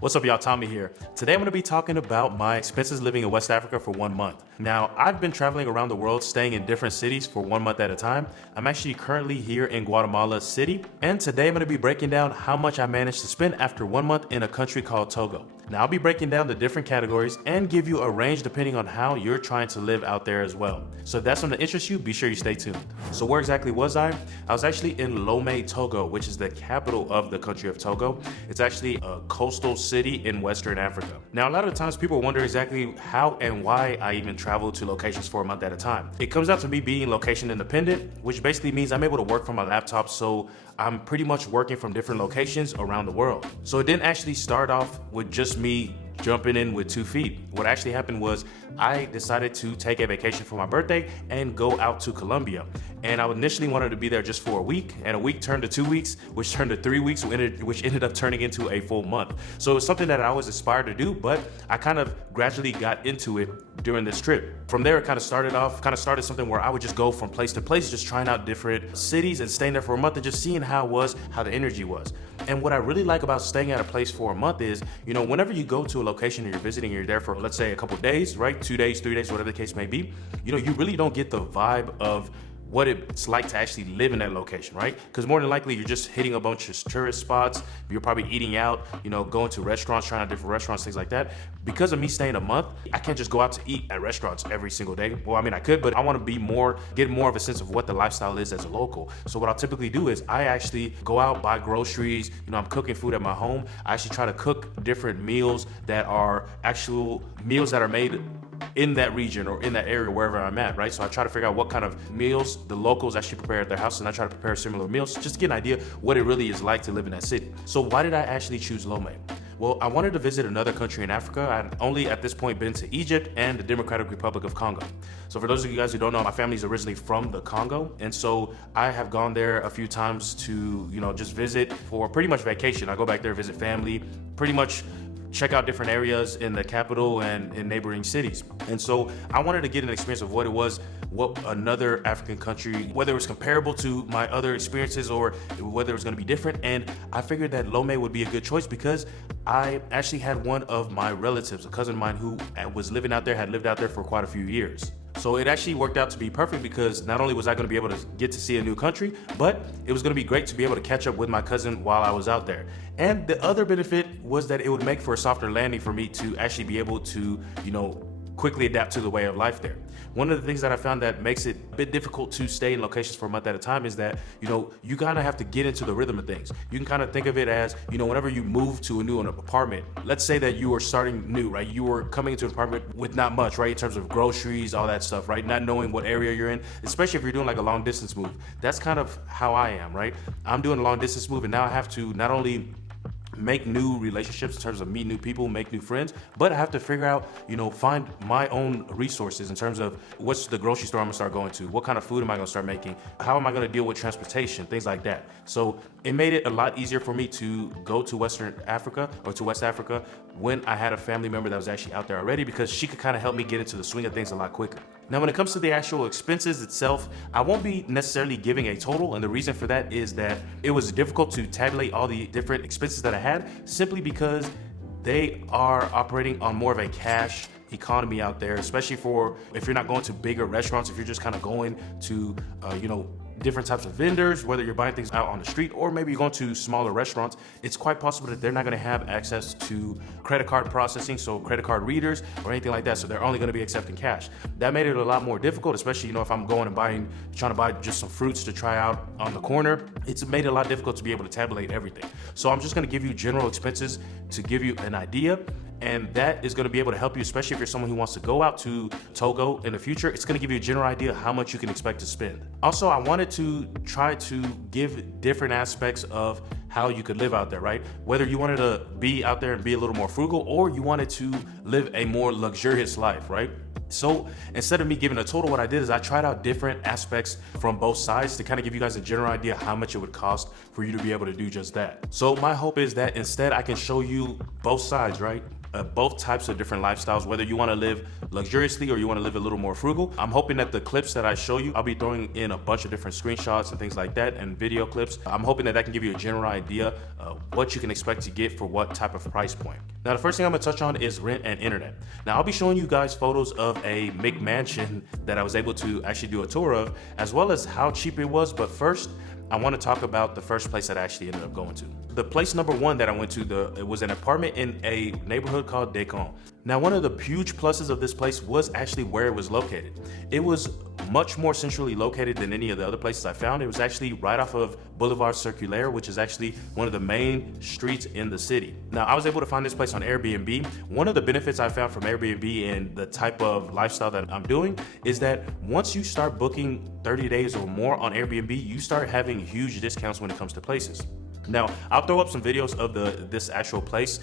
What's up, y'all? Tommy here. Today I'm going to be talking about my expenses living in West Africa for 1 month. Now, I've been traveling around the world, staying in different cities for 1 month at a time. I'm actually currently here in Guatemala City, and today I'm going to be breaking down how much I managed to spend after 1 month in a country called Togo. Now, I'll be breaking down the different categories and give you a range depending on how you're trying to live out there as well. So if that's something that interests you, be sure you stay tuned. So where exactly was I? I was actually in Lome Togo, which is the capital of the country of Togo. It's actually a coastal city in Western Africa. Now, a lot of the times people wonder exactly how and why I even travel to locations for a month at a time. It comes out to me being location independent, which basically means I'm able to work from my laptop, so I'm pretty much working from different locations around the world. So it didn't actually start off with just me jumping in with 2 feet. What actually happened was I decided to take a vacation for my birthday and go out to Colombia. And I initially wanted to be there just for a week, and a week turned to 2 weeks, which turned to 3 weeks, which ended up turning into a full month. So it's something that I always aspired to do, but I kind of gradually got into it during this trip. From there, it kind of started something where I would just go from place to place, just trying out different cities and staying there for a month and just seeing how it was, how the energy was. And what I really like about staying at a place for a month is, whenever you go to a location and you're visiting, you're there for, let's say, a couple of days, right? 2 days, 3 days, whatever the case may be, you really don't get the vibe of what it's like to actually live in that location, right? Because more than likely, you're just hitting a bunch of tourist spots. You're probably eating out, going to restaurants, trying out different restaurants, things like that. Because of me staying a month, I can't just go out to eat at restaurants every single day. Well, I mean, I could, but I want to get more of a sense of what the lifestyle is as a local. So what I'll typically do is I actually go out, buy groceries. I'm cooking food at my home. I actually try to cook different meals that are actual meals that are made in that region or in that area, wherever I'm at, right? So I try to figure out what kind of meals the locals actually prepare at their house, and I try to prepare similar meals just to get an idea what it really is like to live in that city. So why did I actually choose Lomé? Well, I wanted to visit another country in Africa. I'd only at this point been to Egypt and the Democratic Republic of Congo. So for those of you guys who don't know, my family's originally from the Congo. And so I have gone there a few times to, just visit for pretty much vacation. I go back there, visit family, pretty much check out different areas in the capital and in neighboring cities. And so I wanted to get an experience of what it was, what another African country, whether it was comparable to my other experiences or whether it was going to be different. And I figured that Lomé would be a good choice because I actually had one of my relatives, a cousin of mine who was living out there, had lived out there for quite a few years. So it actually worked out to be perfect because not only was I going to be able to get to see a new country, but it was going to be great to be able to catch up with my cousin while I was out there. And the other benefit was that it would make for a softer landing for me to actually be able to, quickly adapt to the way of life there. One of the things that I found that makes it a bit difficult to stay in locations for a month at a time is that, you kind of have to get into the rhythm of things. You can kind of think of it as, whenever you move to a new apartment, let's say that you are starting new, right? You were coming into an apartment with not much, right? In terms of groceries, all that stuff, right? Not knowing what area you're in, especially if you're doing like a long distance move. That's kind of how I am, right? I'm doing a long distance move and now I have to not only make new relationships in terms of meet new people, make new friends, but I have to figure out, find my own resources in terms of what's the grocery store I'm gonna start going to, what kind of food am I gonna start making, how am I gonna deal with transportation, things like that. So it made it a lot easier for me to go to West Africa when I had a family member that was actually out there already, because she could kind of help me get into the swing of things a lot quicker. Now, when it comes to the actual expenses itself, I won't be necessarily giving a total, and the reason for that is that it was difficult to tabulate all the different expenses that I had, simply because they are operating on more of a cash economy out there, especially for if you're not going to bigger restaurants, if you're just kind of going to, different types of vendors, whether you're buying things out on the street or maybe you're going to smaller restaurants, it's quite possible that they're not going to have access to credit card processing, so credit card readers or anything like that. So they're only going to be accepting cash. That made it a lot more difficult, especially, if I'm going and trying to buy just some fruits to try out on the corner. It's made it a lot difficult to be able to tabulate everything. So I'm just going to give you general expenses to give you an idea. And that is going to be able to help you, especially if you're someone who wants to go out to Togo in the future. It's going to give you a general idea how much you can expect to spend. Also, I wanted to try to give different aspects of how you could live out there, right? Whether you wanted to be out there and be a little more frugal, or you wanted to live a more luxurious life, right? So instead of me giving a total, what I did is I tried out different aspects from both sides to kind of give you guys a general idea how much it would cost for you to be able to do just that. So my hope is that instead I can show you both sides, right? both types of different lifestyles, whether you want to live luxuriously or you want to live a little more frugal. I'm hoping that the clips that I show you, I'll be throwing in a bunch of different screenshots and things like that and video clips. I'm hoping that can give you a general idea of what you can expect to get for what type of price point. Now, the first thing I'm gonna touch on is rent and internet. Now, I'll be showing you guys photos of a McMansion that I was able to actually do a tour of, as well as how cheap it was. But first, I want to talk about the first place that I actually ended up going to. The place number one that I went to, it was an apartment in a neighborhood called Decon. Now, one of the huge pluses of this place was actually where it was located. It was much more centrally located than any of the other places I found. It was actually right off of Boulevard Circulaire, which is actually one of the main streets in the city. Now, I was able to find this place on Airbnb. One of the benefits I found from Airbnb and the type of lifestyle that I'm doing is that once you start booking 30 days or more on Airbnb, you start having huge discounts when it comes to places. Now, I'll throw up some videos of this actual place,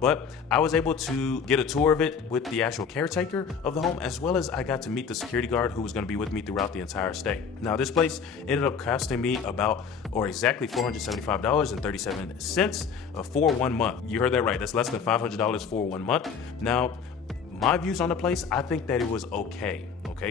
but I was able to get a tour of it with the actual caretaker of the home, as well as I got to meet the security guard who was going to be with me throughout the entire stay. Now, this place ended up costing me exactly $475.37 for 1 month. You heard that right. That's less than $500 for 1 month. Now, my views on the place, I think that it was okay.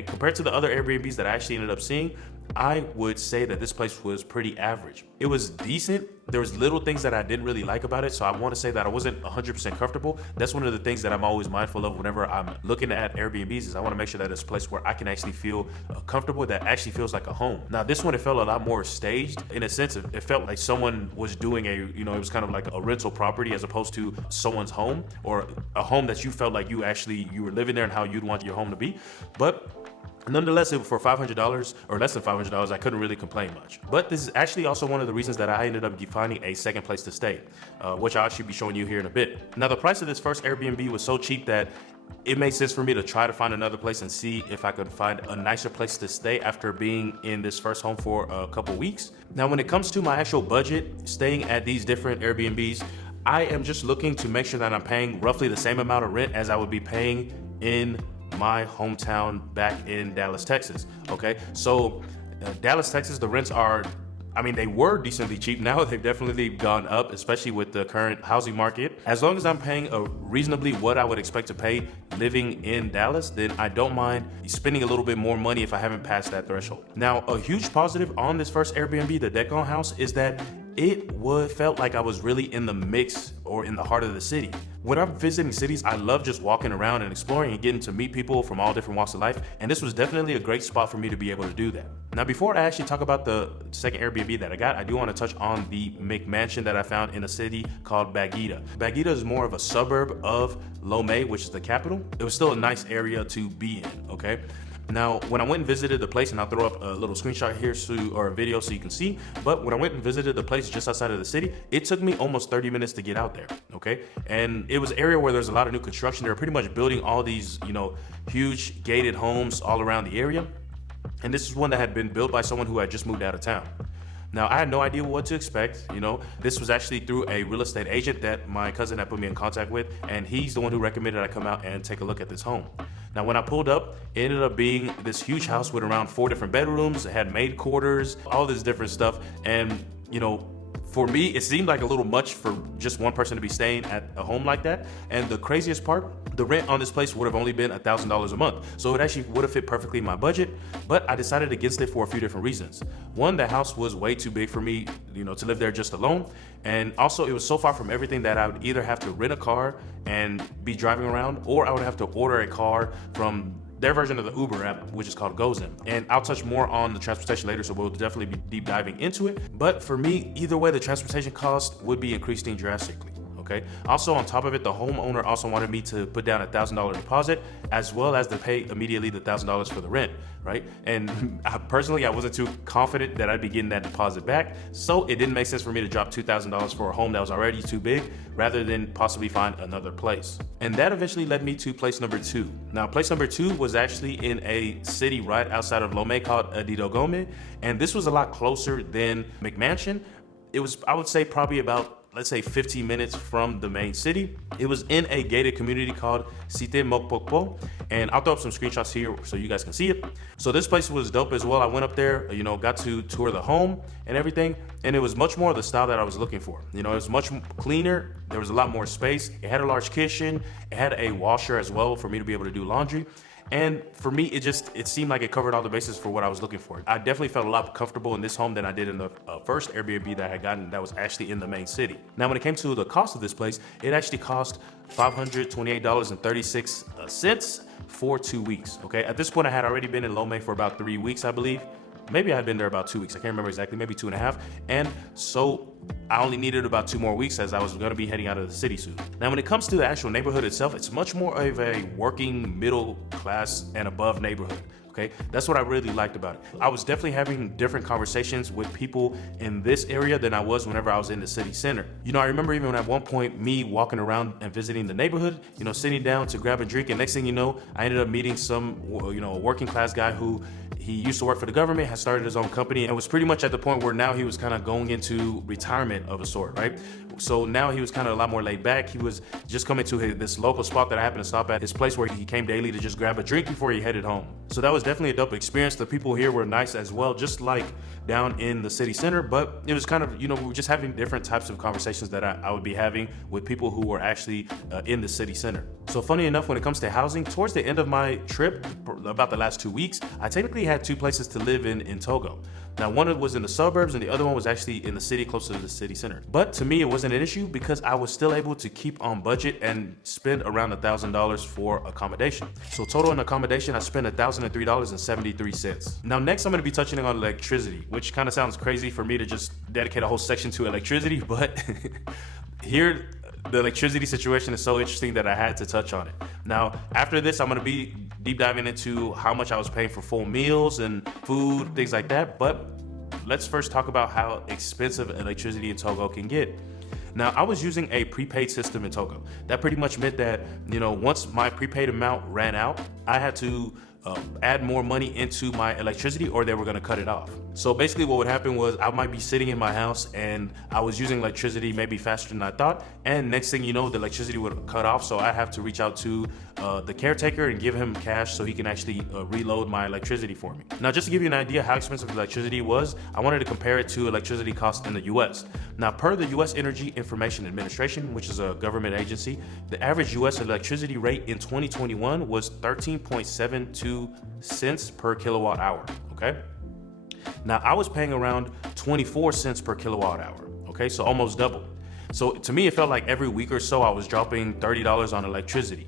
Compared to the other Airbnbs that I actually ended up seeing, I would say that this place was pretty average. It was decent. There was little things that I didn't really like about it, so I want to say that I wasn't 100% comfortable. That's one of the things that I'm always mindful of whenever I'm looking at Airbnbs, is I want to make sure that it's a place where I can actually feel comfortable, that actually feels like a home. Now, this one, it felt a lot more staged. In a sense, it felt like someone was doing it was kind of like a rental property as opposed to someone's home, or a home that you felt like you were living there and how you'd want your home to be. But nonetheless, for $500 or less than $500, I couldn't really complain much. But this is actually also one of the reasons that I ended up finding a second place to stay, which I'll actually be showing you here in a bit. Now, the price of this first Airbnb was so cheap that it made sense for me to try to find another place and see if I could find a nicer place to stay after being in this first home for a couple weeks. Now, when it comes to my actual budget, staying at these different Airbnbs, I am just looking to make sure that I'm paying roughly the same amount of rent as I would be paying in my hometown back in Dallas, Texas. So Dallas, Texas, the rents they were decently cheap. Now they've definitely gone up, especially with the current housing market. As long as I'm paying reasonably what I would expect to pay living in Dallas, then I don't mind spending a little bit more money if I haven't passed that threshold. Now, a huge positive on this first Airbnb, the Decon house, is that it felt like I was really in the mix or in the heart of the city. When I'm visiting cities, I love just walking around and exploring and getting to meet people from all different walks of life, and this was definitely a great spot for me to be able to do that. Now, before I actually talk about the second Airbnb that I got, I do want to touch on the McMansion that I found in a city called Baguita. Baguita is more of a suburb of Lomé, which is the capital. It was still a nice area to be in, Now, when I went and visited the place, and I'll throw up a little screenshot here or a video so you can see, but when I went and visited the place just outside of the city, it took me almost 30 minutes to get out there, And it was an area where there's a lot of new construction. They were pretty much building all these, huge gated homes all around the area. And this is one that had been built by someone who had just moved out of town. Now, I had no idea what to expect. This was actually through a real estate agent that my cousin had put me in contact with, and he's the one who recommended I come out and take a look at this home. Now, when I pulled up, it ended up being this huge house with around 4 different bedrooms. It had maid quarters, all this different stuff. And, for me, it seemed like a little much for just one person to be staying at a home like that. And the craziest part, the rent on this place would have only been $1,000 a month. So it actually would have fit perfectly in my budget, but I decided against it for a few different reasons. One, the house was way too big for me, to live there just alone. And also, it was so far from everything that I would either have to rent a car and be driving around, or I would have to order a car from their version of the Uber app, which is called GoZim. And I'll touch more on the transportation later, so we'll definitely be deep diving into it. But for me, either way, the transportation cost would be increasing drastically. Also, on top of it, the homeowner also wanted me to put down $1,000 deposit, as well as to pay immediately the $1,000 for the rent, And I wasn't too confident that I'd be getting that deposit back, so it didn't make sense for me to drop $2,000 for a home that was already too big, rather than possibly find another place. And that eventually led me to place number 2. Now, place number 2 was actually in a city right outside of Lomé called Lome, and this was a lot closer than McMansion. It was, I would say, probably about let's say 15 minutes from the main city. It was in a gated community called Cité Mokpokpo, and I'll throw up some screenshots here so you guys can see it. So this place was dope as well. I went up there, got to tour the home and everything, and it was much more the style that I was looking for. It was much cleaner. There was a lot more space. It had a large kitchen. It had a washer as well for me to be able to do laundry. And for me, it seemed like it covered all the bases for what I was looking for. I definitely felt a lot comfortable in this home than I did in the first Airbnb that I had gotten that was actually in the main city. Now, when it came to the cost of this place, it actually cost $528.36 for 2 weeks, okay? At this point, I had already been in Lomé for about 3 weeks, I believe. Maybe I had been there about 2 weeks. I can't remember exactly, maybe 2.5. And so I only needed about 2 more weeks as I was gonna be heading out of the city soon. Now, when it comes to the actual neighborhood itself, it's much more of a working middle class and above neighborhood. Okay, that's what I really liked about it. I was definitely having different conversations with people in this area than I was whenever I was in the city center. I remember even at one point me walking around and visiting the neighborhood, sitting down to grab a drink, and next thing you know, I ended up meeting some, a working class guy who he used to work for the government, had started his own company, and was pretty much at the point where now he was kind of going into retirement of a sort, right? So now he was kind of a lot more laid back. He was just coming to this local spot that I happened to stop at, his place where he came daily to just grab a drink before he headed home. So that was definitely a dope experience. The people here were nice as well, just like down in the city center, but it was kind of, we were just having different types of conversations that I would be having with people who were actually in the city center. So funny enough, when it comes to housing, towards the end of my trip, about the last 2 weeks, I technically had 2 places to live in Togo. Now, one was in the suburbs and the other one was actually in the city, closer to the city center. But to me, it wasn't an issue because I was still able to keep on budget and spend around $1,000 for accommodation. So total in accommodation, I spent $1,003.73. Now, next I'm gonna be touching on electricity, which kind of sounds crazy for me to just dedicate a whole section to electricity, but here, the electricity situation is so interesting that I had to touch on it. Now, after this, I'm gonna be deep diving into how much I was paying for full meals and food, things like that. But let's first talk about how expensive electricity in Togo can get. Now, I was using a prepaid system in Togo. That pretty much meant that, once my prepaid amount ran out, I had to add more money into my electricity or they were gonna cut it off. So basically what would happen was I might be sitting in my house and I was using electricity maybe faster than I thought, and next thing you know, the electricity would cut off, so I'd have to reach out to the caretaker and give him cash so he can actually reload my electricity for me. Now, just to give you an idea how expensive electricity was, I wanted to compare it to electricity costs in the US. Now, per the US Energy Information Administration, which is a government agency, the average US electricity rate in 2021 was 13.72 cents per kilowatt hour, okay? Now, I was paying around 24 cents per kilowatt hour, okay? So almost double. So to me, it felt like every week or so I was dropping $30 on electricity.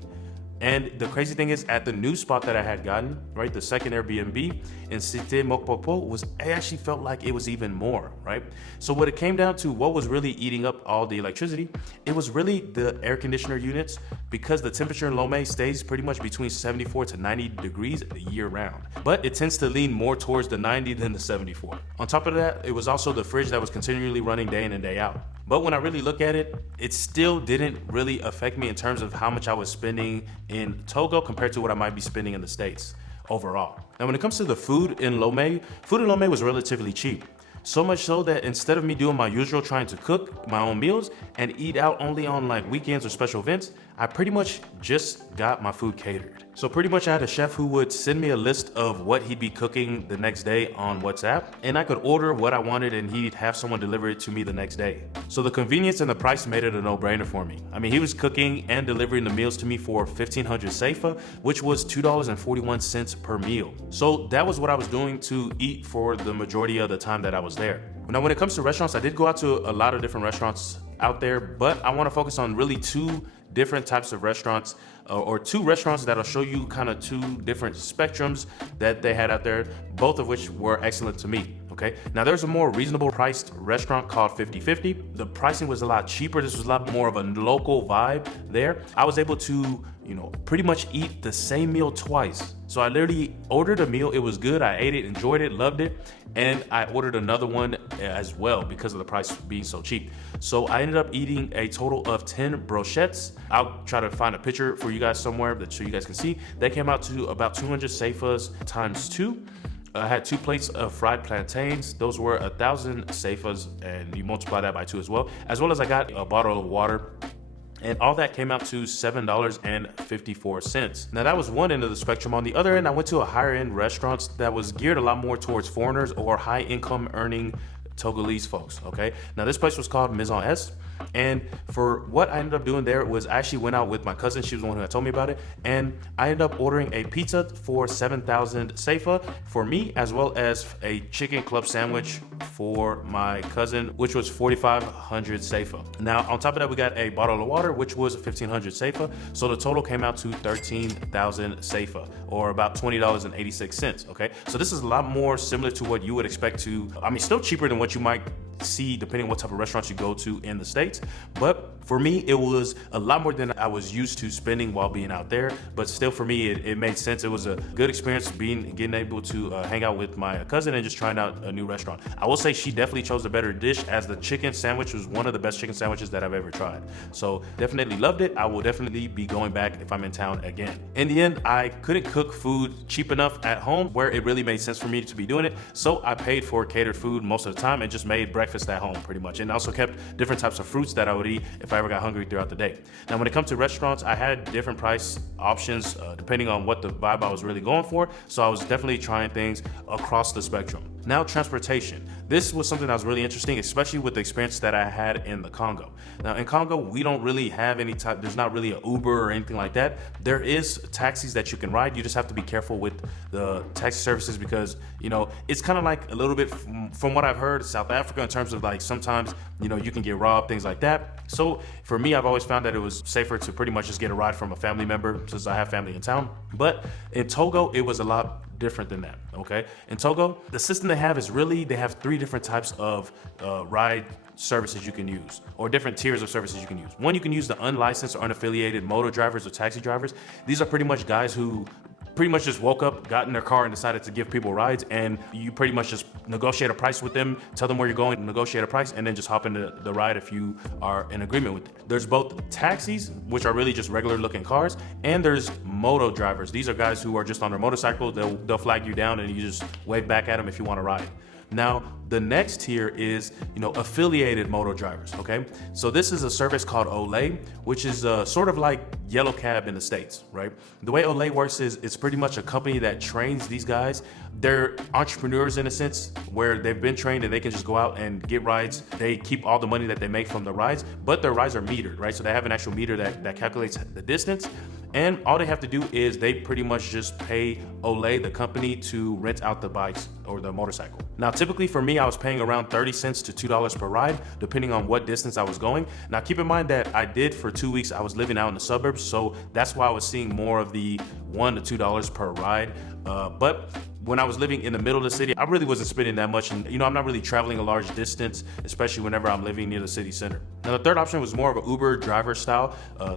And the crazy thing is, at the new spot that I had gotten, right, the second Airbnb in Cité Mokpokpo, it actually felt like it was even more, right? So when it came down to what was really eating up all the electricity, it was really the air conditioner units, because the temperature in Lomé stays pretty much between 74 to 90 degrees year round. But it tends to lean more towards the 90 than the 74. On top of that, it was also the fridge that was continually running day in and day out. But when I really look at it, it still didn't really affect me in terms of how much I was spending in Togo compared to what I might be spending in the States overall. Now, when it comes to the food in Lomé was relatively cheap. So much so that instead of me doing my usual trying to cook my own meals and eat out only on like weekends or special events, I pretty much just got my food catered. So pretty much I had a chef who would send me a list of what he'd be cooking the next day on WhatsApp, and I could order what I wanted and he'd have someone deliver it to me the next day. So the convenience and the price made it a no-brainer for me. I mean, he was cooking and delivering the meals to me for 1,500 seifa, which was $2.41 per meal. So that was what I was doing to eat for the majority of the time that I was there. Now, when it comes to restaurants, I did go out to a lot of different restaurants out there, but I want to focus on really 2 different types of restaurants, or 2 restaurants that'll show you kind of 2 different spectrums that they had out there, both of which were excellent to me. Okay, now there's a more reasonable priced restaurant called 50/50. The pricing was a lot cheaper. This was a lot more of a local vibe there. I was able to, pretty much eat the same meal twice. So I literally ordered a meal. It was good. I ate it, enjoyed it, loved it. And I ordered another one as well because of the price being so cheap. So I ended up eating a total of 10 brochettes. I'll try to find a picture for you guys somewhere so you guys can see. They came out to about 200 seifas times 2. I had 2 plates of fried plantains. Those were 1,000 sefas, and you multiply that by 2 as well as I got a bottle of water. And all that came out to $7.54. Now that was one end of the spectrum. On the other end, I went to a higher end restaurant that was geared a lot more towards foreigners or high income earning Togolese folks, okay? Now this place was called Maison S, and for what I ended up doing there was I actually went out with my cousin. She was the one who had told me about it, and I ended up ordering a pizza for 7,000 sefa for me, as well as a chicken club sandwich for my cousin, which was 4,500 sefa. Now on top of that, we got a bottle of water, which was 1,500 sefa, so the total came out to 13,000 sefa, or about $20.86, okay? So this is a lot more similar to what you would expect to, I mean, still cheaper than what you might see depending on what type of restaurants you go to in the States. But for me, it was a lot more than I was used to spending while being out there. But still, for me, it made sense. It was a good experience getting able to hang out with my cousin and just trying out a new restaurant. I will say she definitely chose a better dish, as the chicken sandwich was one of the best chicken sandwiches that I've ever tried. So definitely loved it. I will definitely be going back if I'm in town again. In the end, I couldn't cook food cheap enough at home where it really made sense for me to be doing it. So I paid for catered food most of the time and just made breakfast at home pretty much. And also kept different types of fruits that I would eat if I ever got hungry throughout the day. Now, when it comes to restaurants, I had different price options depending on what the vibe I was really going for. So I was definitely trying things across the spectrum. Now, transportation. This was something that was really interesting, especially with the experience that I had in the Congo. Now, in Congo, we don't really have any type, there's not really an Uber or anything like that. There is taxis that you can ride. You just have to be careful with the taxi services because, you know, it's kind of like a little bit from what I've heard, South Africa, in terms of like sometimes, you know, you can get robbed, things like that. So for me, I've always found that it was safer to pretty much just get a ride from a family member since I have family in town. But in Togo, it was a lot different than that, okay? In Togo, the system they have is really, they have 3 different types of ride services you can use, or different tiers of services you can use. One, you can use the unlicensed or unaffiliated motor drivers or taxi drivers. These are pretty much guys who pretty much just woke up, got in their car and decided to give people rides, and you pretty much just negotiate a price with them, tell them where you're going, negotiate a price, and then just hop into the ride if you are in agreement with it. There's both taxis, which are really just regular looking cars, and there's moto drivers. These are guys who are just on their motorcycle. They'll flag you down and you just wave back at them if you want to ride. Now, the next tier is, you know, affiliated moto drivers, okay? So this is a service called Lomé, which is sort of like Yellow Cab in the States, right? The way Lomé works is it's pretty much a company that trains these guys. They're entrepreneurs in a sense, where they've been trained and they can just go out and get rides. They keep all the money that they make from the rides, but their rides are metered, right? So they have an actual meter that calculates the distance. And all they have to do is they pretty much just pay Lomé, the company, to rent out the bikes or the motorcycle. Now, typically for me, I was paying around 30 cents to $2 per ride, depending on what distance I was going. Now, keep in mind that I did for 2 weeks, I was living out in the suburbs, so that's why I was seeing more of the $1 to $2 per ride. But when I was living in the middle of the city, I really wasn't spending that much. And, you know, I'm not really traveling a large distance, especially whenever I'm living near the city center. Now, the third option was more of an Uber driver style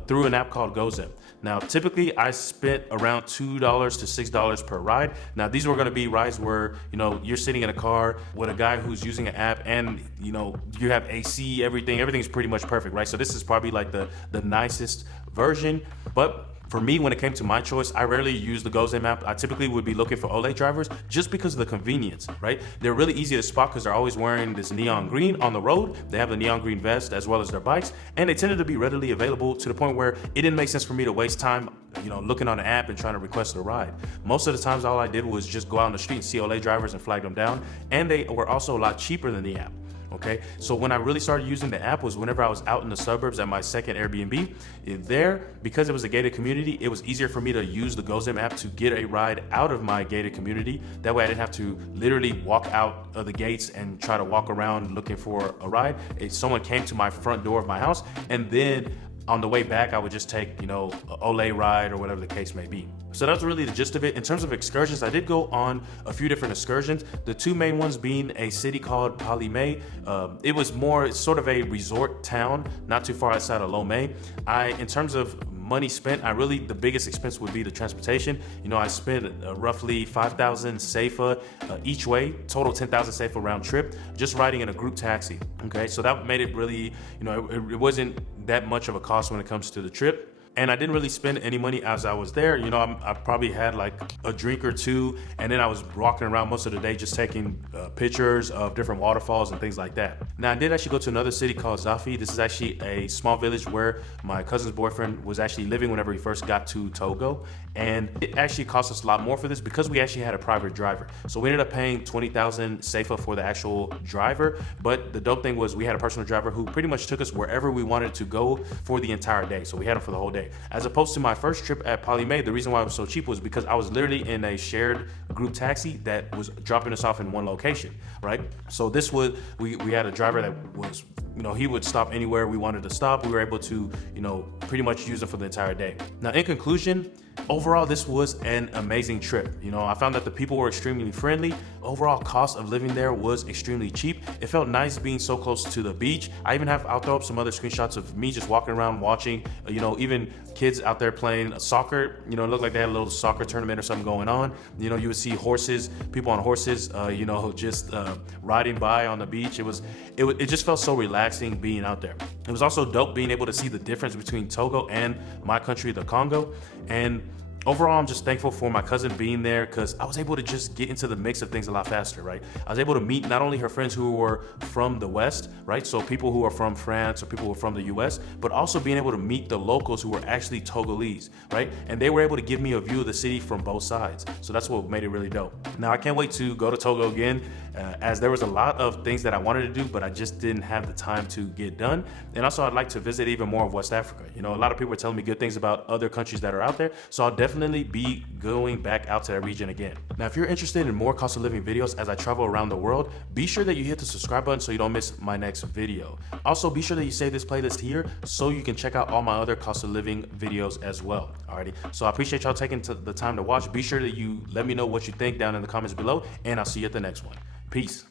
through an app called GoZem. Now, typically I spent around $2 to $6 per ride. Now, these were going to be rides where, you know, you're sitting in a car with a guy who's using an app and, you know, you have AC, everything's pretty much perfect, right? So this is probably like the nicest version. But for me, when it came to my choice, I rarely use the GoZem app. I typically would be looking for Lomé drivers just because of the convenience, right? They're really easy to spot because they're always wearing this neon green on the road. They have the neon green vest as well as their bikes, and they tended to be readily available to the point where it didn't make sense for me to waste time, you know, looking on the app and trying to request a ride. Most of the times, all I did was just go out on the street and see Lomé drivers and flag them down, and they were also a lot cheaper than the app. Okay, so when I really started using the app was whenever I was out in the suburbs at my second Airbnb. There, because it was a gated community, it was easier for me to use the GoZem app to get a ride out of my gated community. That way I didn't have to literally walk out of the gates and try to walk around looking for a ride. If someone came to my front door of my house, and then on the way back, I would just take, you know, a Lomé ride or whatever the case may be. So that's really the gist of it. In terms of excursions, I did go on a few different excursions. The 2 main ones being a city called Lomé. It was more sort of a resort town, not too far outside of Lomé. In terms of money spent, the biggest expense would be the transportation. You know, I spent roughly 5,000 sefa each way, total 10,000 sefa round trip, just riding in a group taxi. Okay, so that made it really, you know, it wasn't that much of a cost when it comes to the trip. And I didn't really spend any money as I was there. I probably had like a drink or two, and then I was walking around most of the day just taking pictures of different waterfalls and things like that. Now, I did actually go to another city called Zafi. This is actually a small village where my cousin's boyfriend was actually living whenever he first got to Togo. And it actually cost us a lot more for this because we actually had a private driver. So we ended up paying 20,000 SEFA for the actual driver. But the dope thing was we had a personal driver who pretty much took us wherever we wanted to go for the entire day. So we had him for the whole day. As opposed to my first trip at Lomé, the reason why it was so cheap was because I was literally in a shared group taxi that was dropping us off in one location, right? So this was, we had a driver that was, he would stop anywhere we wanted to stop. We were able to, pretty much use it for the entire day. Now, in conclusion, overall, this was an amazing trip. I found that the people were extremely friendly. Overall cost of living there was extremely cheap. It felt nice being so close to the beach. I'll throw up some other screenshots of me just walking around watching, even kids out there playing soccer. It looked like they had a little soccer tournament or something going on. You would see horses, people on horses, just riding by on the beach. It just felt so relaxing being out there. It was also dope being able to see the difference between Togo and my country, the Congo. And overall, I'm just thankful for my cousin being there because I was able to just get into the mix of things a lot faster, right? I was able to meet not only her friends who were from the West, right? So people who are from France or people who are from the US, but also being able to meet the locals who were actually Togolese, right? And they were able to give me a view of the city from both sides. So that's what made it really dope. Now, I can't wait to go to Togo again as there was a lot of things that I wanted to do, but I just didn't have the time to get done. And also, I'd like to visit even more of West Africa. A lot of people are telling me good things about other countries that are out there. So I'll definitely be going back out to that region again. Now, if you're interested in more cost of living videos as I travel around the world, be sure that you hit the subscribe button so you don't miss my next video. Also, be sure that you save this playlist here so you can check out all my other cost of living videos as well. Alrighty, so I appreciate y'all taking the time to watch. Be sure that you let me know what you think down in the comments below, and I'll see you at the next one. Peace.